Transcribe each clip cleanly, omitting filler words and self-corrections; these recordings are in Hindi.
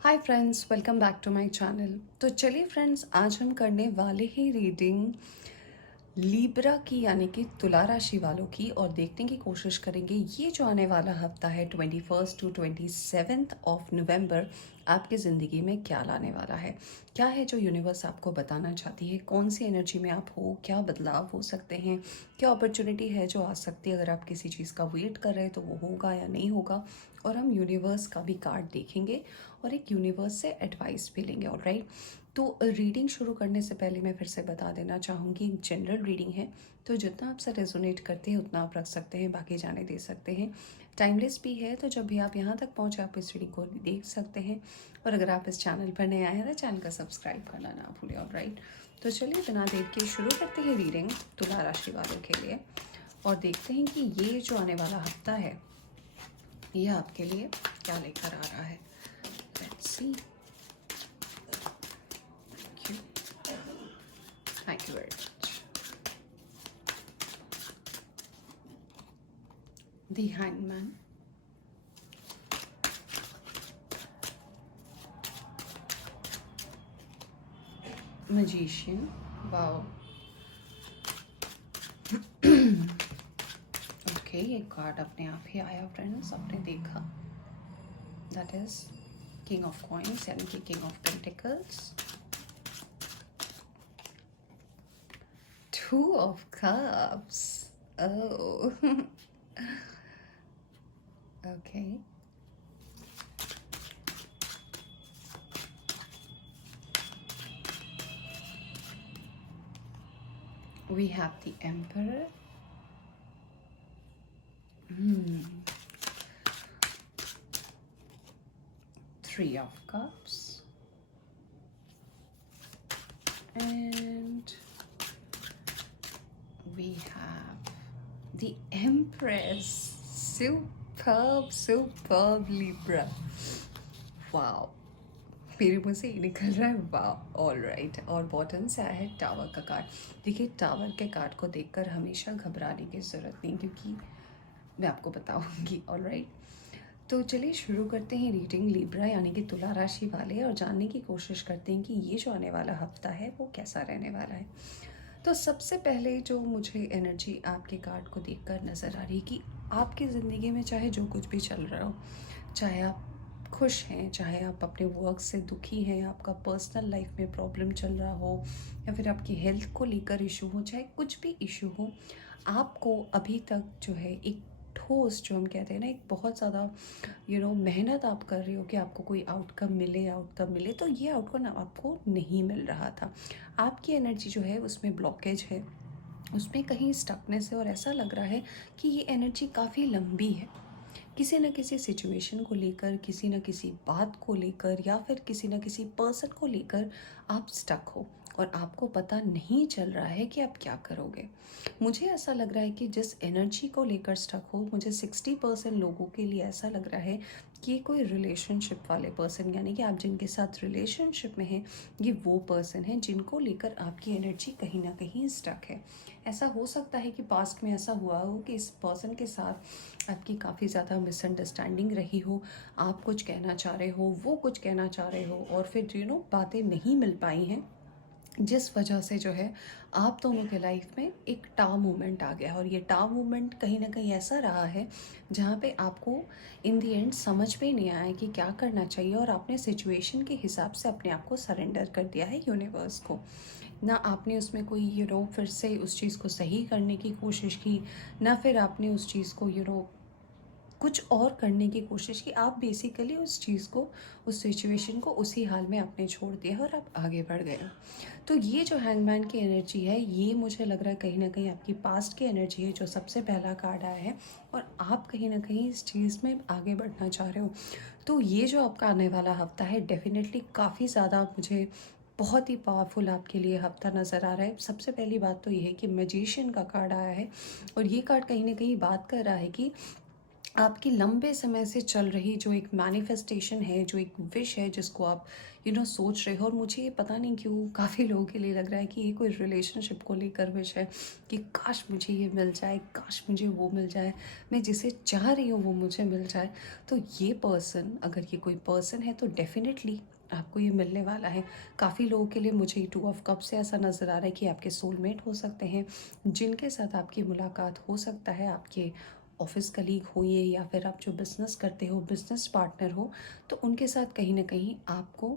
Hi friends, welcome back to my channel. तो चलिए फ्रेंड्स, आज हम करने वाले हैं रीडिंग लीब्रा की, यानी कि तुला राशि वालों की, और देखने की कोशिश करेंगे ये जो आने वाला हफ्ता है 21 टू 27 ऑफ नवंबर आपकी ज़िंदगी में क्या लाने वाला है। क्या है जो यूनिवर्स आपको बताना चाहती है, कौन सी एनर्जी में आप हो, क्या बदलाव हो सकते हैं, क्या अपॉर्चुनिटी है जो आ सकती है। अगर आप किसी चीज़ का वेट कर रहे हैं तो वो होगा या नहीं होगा। और हम यूनिवर्स का भी कार्ड देखेंगे और एक यूनिवर्स से एडवाइस भी लेंगे। ऑलराइट, तो रीडिंग शुरू करने से पहले मैं फिर से बता देना चाहूँगी, एक जनरल रीडिंग है, तो जितना आपसे रेजोनेट करते हैं उतना आप रख सकते हैं, बाकी जाने दे सकते हैं। टाइमलेस भी है, तो जब भी आप यहाँ तक पहुँचे आप इस रीडिंग को देख सकते हैं। और अगर आप इस चैनल पर नए आए हैं तो चैनल का सब्सक्राइब करना ना भूलें। ऑलराइट, तो चलिए बिना देर के शुरू करते हैं रीडिंग तुला राशि वालों के लिए, और देखते हैं कि ये जो आने वाला हफ्ता है ये आपके लिए क्या लेकर आ रहा है। Let's see. Thank you very much. The Hangman, Magician, wow, okay ये कार्ड अपने आप ही आया फ्रेंड्स, आपने देखा, that is king of coins, यानी कि king of pentacles, two of cups, oh okay, we have the emperor, three of cups, and we have the empress. Superb Libra, wow, मेरे मुंह से ही निकल रहा है वाह। ऑल राइट, और बॉटम से आया है टावर का कार्ड। देखिए, टावर के कार्ड को देखकर हमेशा घबराने की ज़रूरत नहीं, क्योंकि मैं आपको बताऊंगी। ऑल राइट, तो चलिए शुरू करते हैं रीडिंग लिब्रा यानी कि तुला राशि वाले, और जानने की कोशिश करते हैं कि ये जो आने वाला हफ्ता है वो कैसा रहने वाला है। तो सबसे पहले जो मुझे एनर्जी आपके कार्ड को देखकर नज़र आ रही है कि आपकी ज़िंदगी में चाहे जो कुछ भी चल रहा हो, चाहे आप खुश हैं, चाहे आप अपने वर्क से दुखी हैं, आपका पर्सनल लाइफ में प्रॉब्लम चल रहा हो, या फिर आपकी हेल्थ को लेकर इशू हो, चाहे कुछ भी इशू हो, आपको अभी तक जो है एक ठोस, जो हम कहते हैं ना, एक बहुत ज़्यादा मेहनत आप कर रहे हो कि आपको कोई आउटकम मिले, तो ये आउटकम आपको नहीं मिल रहा था। आपकी एनर्जी जो है उसमें ब्लॉकेज है, उसमें कहीं स्टकनेस है, और ऐसा लग रहा है कि ये एनर्जी काफ़ी लंबी है। किसी न किसी सिचुएशन को लेकर, किसी न किसी बात को लेकर, या फिर किसी न किसी पर्सन को लेकर आप स्टक हो और आपको पता नहीं चल रहा है कि आप क्या करोगे। मुझे ऐसा लग रहा है कि जिस एनर्जी को लेकर स्टक हो, मुझे 60% लोगों के लिए ऐसा लग रहा है कि ये कोई रिलेशनशिप वाले पर्सन, यानी कि आप जिनके साथ रिलेशनशिप में हैं, ये वो पर्सन है जिनको लेकर आपकी एनर्जी कहीं ना कहीं स्टक है। ऐसा हो सकता है कि पास्ट में ऐसा हुआ हो कि इस पर्सन के साथ आपकी काफ़ी ज़्यादा मिसअंडरस्टैंडिंग रही हो, आप कुछ कहना चाह रहे हो, वो कुछ कहना चाह रहे हो, और फिर बातें नहीं मिल पाई हैं, जिस वजह से जो है आप दोनों के लाइफ में एक टाव मूवमेंट आ गया। और ये टाव मूवमेंट कहीं ना कहीं ऐसा रहा है जहाँ पे आपको इन दी एंड समझ में नहीं आया कि क्या करना चाहिए, और आपने सिचुएशन के हिसाब से अपने आप को सरेंडर कर दिया है यूनिवर्स को। ना आपने उसमें कोई फिर से उस चीज़ को सही करने की कोशिश की, ना फिर आपने उस चीज़ को कुछ और करने की कोशिश की। आप बेसिकली उस चीज़ को, उस सिचुएशन को उसी हाल में आपने छोड़ दिया और आप आगे बढ़ गए हो। तो ये जो हैंगमैन की एनर्जी है, ये मुझे लग रहा है कहीं ना कहीं आपकी पास्ट की एनर्जी है, जो सबसे पहला कार्ड आया है, और आप कहीं ना कहीं इस चीज़ में आगे बढ़ना चाह रहे हो। तो ये जो आपका आने वाला हफ्ता है, डेफिनेटली काफ़ी ज़्यादा मुझे बहुत ही पावरफुल आपके लिए हफ्ता नज़र आ रहा है। सबसे पहली बात तो ये है कि मैजिशियन का कार्ड आया है, और ये कार्ड कहीं ना कहीं बात कर रहा है कि आपकी लंबे समय से चल रही जो एक मैनिफेस्टेशन है, जो एक विश है जिसको आप सोच रहे हो, और मुझे ये पता नहीं क्यों काफ़ी लोगों के लिए लग रहा है कि ये कोई रिलेशनशिप को लेकर विश है कि काश मुझे ये मिल जाए, काश मुझे वो मिल जाए, मैं जिसे चाह रही हूँ वो मुझे मिल जाए। तो ये पर्सन, अगर ये कोई पर्सन है तो डेफ़िनेटली आपको ये मिलने वाला है। काफ़ी लोगों के लिए मुझे टू ऑफ कप से ऐसा नज़र आ रहा है कि आपके सोलमेट हो सकते हैं, जिनके साथ आपकी मुलाकात हो सकता है, आपके ऑफिस कलीग हो ये, या फिर आप जो बिज़नेस करते हो, बिज़नेस पार्टनर हो, तो उनके साथ कहीं ना कहीं आपको,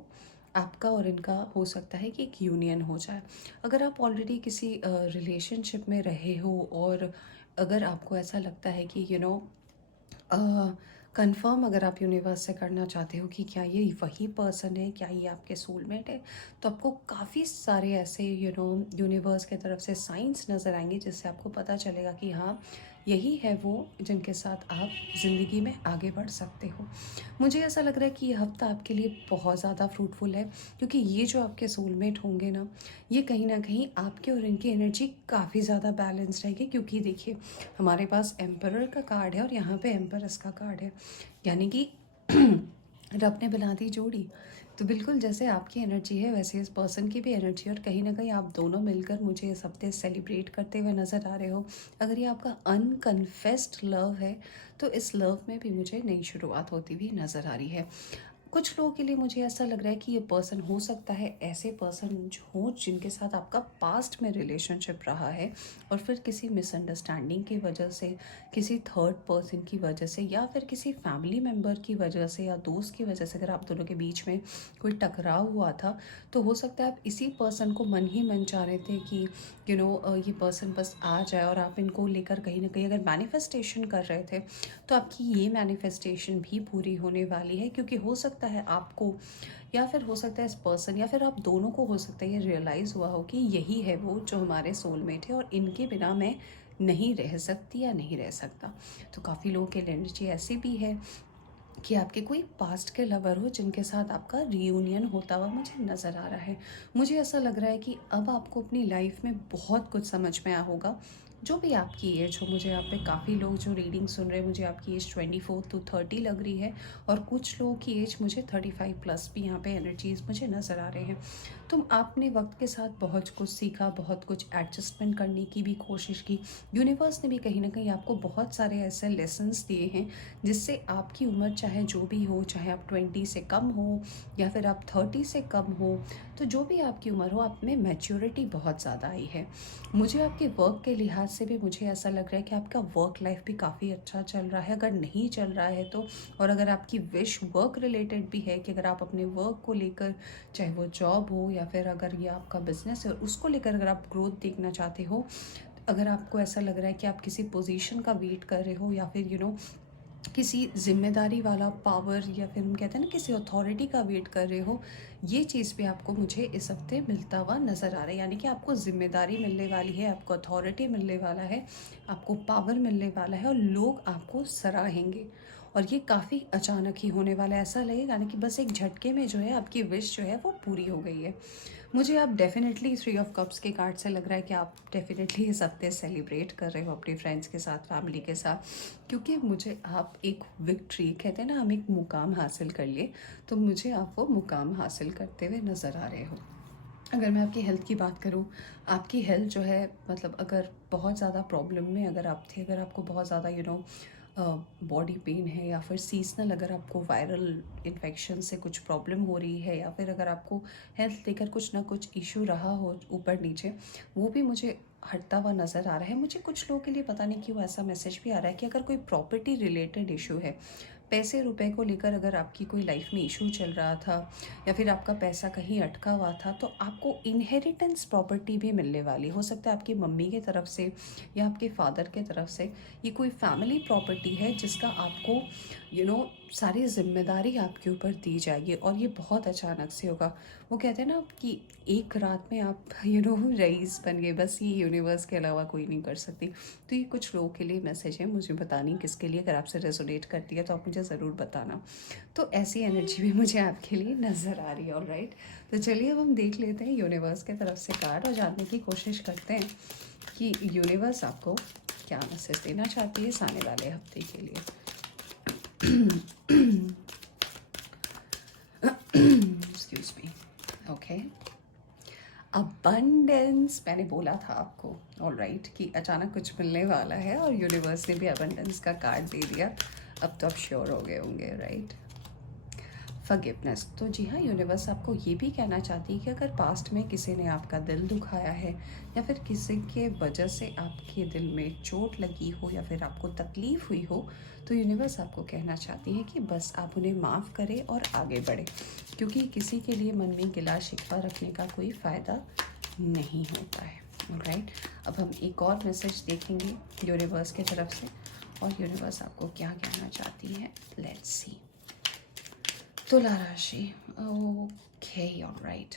आपका और इनका हो सकता है कि एक यूनियन हो जाए। अगर आप ऑलरेडी किसी रिलेशनशिप में रहे हो, और अगर आपको ऐसा लगता है कि कंफर्म अगर आप यूनिवर्स से करना चाहते हो कि क्या ये वही पर्सन है, क्या ये आपके सोलमेट है, तो आपको काफ़ी सारे ऐसे यूनिवर्स की तरफ से साइंस नज़र आएंगे, जिससे आपको पता चलेगा कि हाँ, यही है वो जिनके साथ आप ज़िंदगी में आगे बढ़ सकते हो। मुझे ऐसा लग रहा है कि ये हफ्ता आपके लिए बहुत ज़्यादा फ्रूटफुल है, क्योंकि ये जो आपके सोलमेट होंगे ना, ये कहीं ना कहीं आपके और इनकी एनर्जी काफ़ी ज़्यादा बैलेंस रहेगी। क्योंकि देखिए, हमारे पास एम्परर का कार्ड है और यहाँ पे एम्परस का कार्ड है, यानी कि रब ने बना दी जोड़ी। तो बिल्कुल जैसे आपकी एनर्जी है वैसे इस पर्सन की भी एनर्जी है, और कहीं ना कहीं आप दोनों मिलकर मुझे इस हफ्ते सेलिब्रेट करते हुए नज़र आ रहे हो। अगर ये आपका अनकन्फेस्ड लव है, तो इस लव में भी मुझे नई शुरुआत होती हुई नज़र आ रही है। कुछ लोगों के लिए मुझे ऐसा लग रहा है कि ये पर्सन हो सकता है ऐसे पर्सन जो हो जिनके साथ आपका पास्ट में रिलेशनशिप रहा है, और फिर किसी मिसअंडरस्टैंडिंग की वजह से, किसी थर्ड पर्सन की वजह से, या फिर किसी फैमिली मेम्बर की वजह से या दोस्त की वजह से अगर आप दोनों के बीच में कोई टकराव हुआ था, तो हो सकता है आप इसी पर्सन को मन ही मन चाह रहे थे कि ये पर्सन बस आ जाए, और आप इनको लेकर कहीं ना कहीं अगर मैनिफेस्टेशन कर रहे थे, तो आपकी ये मैनिफेस्टेशन भी पूरी होने वाली है। क्योंकि हो सकता है आपको, या फिर हो सकता है इस पर्सन, या फिर आप दोनों को हो सकता है ये रियलाइज़ हुआ हो कि यही है वो जो हमारे सोलमेट है, और इनके बिना मैं नहीं रह सकती या नहीं रह सकता। तो काफ़ी लोगों की एनर्जी ऐसी भी है कि आपके कोई पास्ट के लवर हो जिनके साथ आपका रीयूनियन होता हुआ मुझे नज़र आ रहा है। मुझे ऐसा लग रहा है कि अब आपको अपनी लाइफ में बहुत कुछ समझ में आया होगा। जो भी आपकी एज हो, मुझे यहाँ पे काफ़ी लोग जो रीडिंग सुन रहे हैं, मुझे आपकी एज 24 to 30 लग रही है, और कुछ लोगों की एज मुझे 35+ भी यहाँ पे एनर्जीज मुझे नज़र आ रहे हैं। तो आपने वक्त के साथ बहुत कुछ सीखा, बहुत कुछ एडजस्टमेंट करने की भी कोशिश की। यूनिवर्स ने भी कहीं ना कहीं आपको बहुत सारे ऐसे लेसन्स दिए हैं, जिससे आपकी उम्र चाहे जो भी हो, चाहे आप 20 से कम हो या फिर आप 30 से कम हो, तो जो भी आपकी उम्र हो, आप में मैच्योरिटी बहुत ज़्यादा आई है। मुझे आपके वर्क के लिहाज से भी मुझे ऐसा लग रहा है कि आपका वर्क लाइफ भी काफ़ी अच्छा चल रहा है। अगर नहीं चल रहा है तो, और अगर आपकी विश वर्क रिलेटेड भी है कि अगर आप अपने वर्क को लेकर, चाहे वो जॉब हो या फिर अगर ये आपका बिजनेस है, उसको लेकर अगर आप ग्रोथ देखना चाहते हो, अगर आपको ऐसा लग रहा है कि आप किसी पोजीशन का वेट कर रहे हो, या फिर किसी जिम्मेदारी वाला पावर, या फिर हम कहते हैं ना किसी अथॉरिटी का वेट कर रहे हो, ये चीज़ भी आपको मुझे इस हफ्ते मिलता हुआ नज़र आ रहा है। यानी कि आपको जिम्मेदारी मिलने वाली है, आपको अथॉरिटी मिलने वाला है, आपको पावर मिलने वाला है, और लोग आपको सराहेंगे। और ये काफ़ी अचानक ही होने वाला है, ऐसा लगेगा ना कि बस एक झटके में जो है आपकी विश जो है वो पूरी हो गई है। मुझे आप डेफिनेटली 3 ऑफ कप्स के कार्ड से लग रहा है कि आप डेफिनेटली इस हफ्ते सेलिब्रेट कर रहे हो अपनी फ्रेंड्स के साथ, फैमिली के साथ, क्योंकि मुझे आप एक विक्ट्री, कहते हैं ना हम एक मुकाम हासिल कर लिए, तो मुझे आप वो मुकाम हासिल करते हुए नज़र आ रहे हो। अगर मैं आपकी हेल्थ की बात करूं, आपकी हेल्थ जो है, मतलब अगर बहुत ज़्यादा प्रॉब्लम में अगर आप थे, अगर आपको बहुत ज़्यादा बॉडी पेन है, या फिर सीजनल अगर आपको वायरल इन्फेक्शन से कुछ प्रॉब्लम हो रही है, या फिर अगर आपको हेल्थ लेकर कुछ ना कुछ इशू रहा हो ऊपर नीचे, वो भी मुझे हटता हुआ नज़र आ रहा है। मुझे कुछ लोगों के लिए पता नहीं क्यों ऐसा मैसेज भी आ रहा है कि अगर कोई प्रॉपर्टी रिलेटेड इशू है, पैसे रुपए को लेकर अगर आपकी कोई लाइफ में इशू चल रहा था, या फिर आपका पैसा कहीं अटका हुआ था, तो आपको इनहेरिटेंस प्रॉपर्टी भी मिलने वाली हो सकता है आपकी मम्मी की तरफ से या आपके फादर की तरफ से। ये कोई फैमिली प्रॉपर्टी है जिसका आपको सारी जिम्मेदारी आपके ऊपर दी जाएगी, और ये बहुत अचानक से होगा। वो कहते हैं ना कि एक रात में आप रईस बन गए, बस ये यूनिवर्स के अलावा कोई नहीं कर सकती। तो ये कुछ लोगों के लिए मैसेज है, मुझे पता नहीं किसके लिए। अगर आपसे रेजोनेट करती है तो आप मुझे ज़रूर बताना। तो ऐसी एनर्जी भी मुझे आपके लिए नज़र आ रही है। ऑल राइट, तो चलिए अब हम देख लेते हैं यूनिवर्स की तरफ से कार्ड, और जानने की कोशिश करते हैं कि यूनिवर्स आपको क्या मैसेज देना चाहती है इस आने वाले हफ्ते के लिए। Excuse me. ओके, अबंडेंस मैंने बोला था आपको, ऑल राइट, कि अचानक कुछ मिलने वाला है और यूनिवर्स ने भी अबंडेंस का कार्ड दे दिया। अब तो आप श्योर हो गए होंगे, राइट। फॉरगिवनेस, तो जी हाँ, यूनिवर्स आपको ये भी कहना चाहती है कि अगर पास्ट में किसी ने आपका दिल दुखाया है या फिर किसी के वजह से आपके दिल में चोट लगी हो या फिर आपको तकलीफ़ हुई हो, तो यूनिवर्स आपको कहना चाहती है कि बस आप उन्हें माफ़ करें और आगे बढ़ें, क्योंकि किसी के लिए मन में गिला शिकवा रखने का कोई फ़ायदा नहीं होता है। ऑलराइट, अब हम एक और मैसेज देखेंगे यूनिवर्स की तरफ से, और यूनिवर्स आपको क्या कहना चाहती है, लेट्स सी। तुला राशि, okay, alright.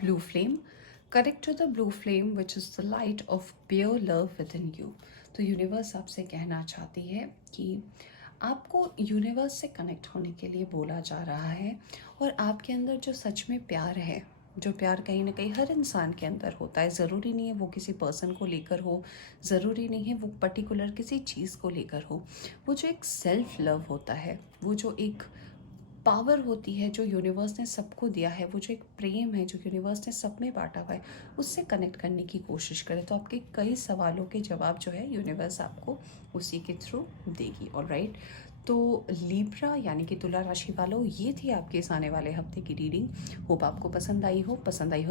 Blue flame, connect to the blue flame which is the light of pure love within you. तो यूनिवर्स आपसे कहना चाहती है कि आपको यूनिवर्स से कनेक्ट होने के लिए बोला जा रहा है, और आपके अंदर जो सच में प्यार है, जो प्यार कहीं ना कहीं हर इंसान के अंदर होता है, ज़रूरी नहीं है वो किसी पर्सन को लेकर हो, ज़रूरी नहीं है वो पर्टिकुलर किसी चीज़ को लेकर हो, वो जो एक सेल्फ लव होता है, वो जो एक पावर होती है जो यूनिवर्स ने सबको दिया है, वो जो एक प्रेम है जो यूनिवर्स ने सब में बांटा हुआ है, उससे कनेक्ट करने की कोशिश करें, तो आपके कई सवालों के जवाब जो है यूनिवर्स आपको उसी के थ्रू देगी। ऑलराइट, तो लीब्रा यानी कि तुला राशि वालों, ये थी आपके इस आने वाले हफ्ते की रीडिंग। होप आपको पसंद आई हो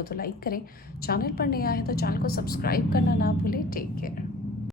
तो लाइक करें, चैनल पर नया है तो चैनल को सब्सक्राइब करना ना भूलें। Take care.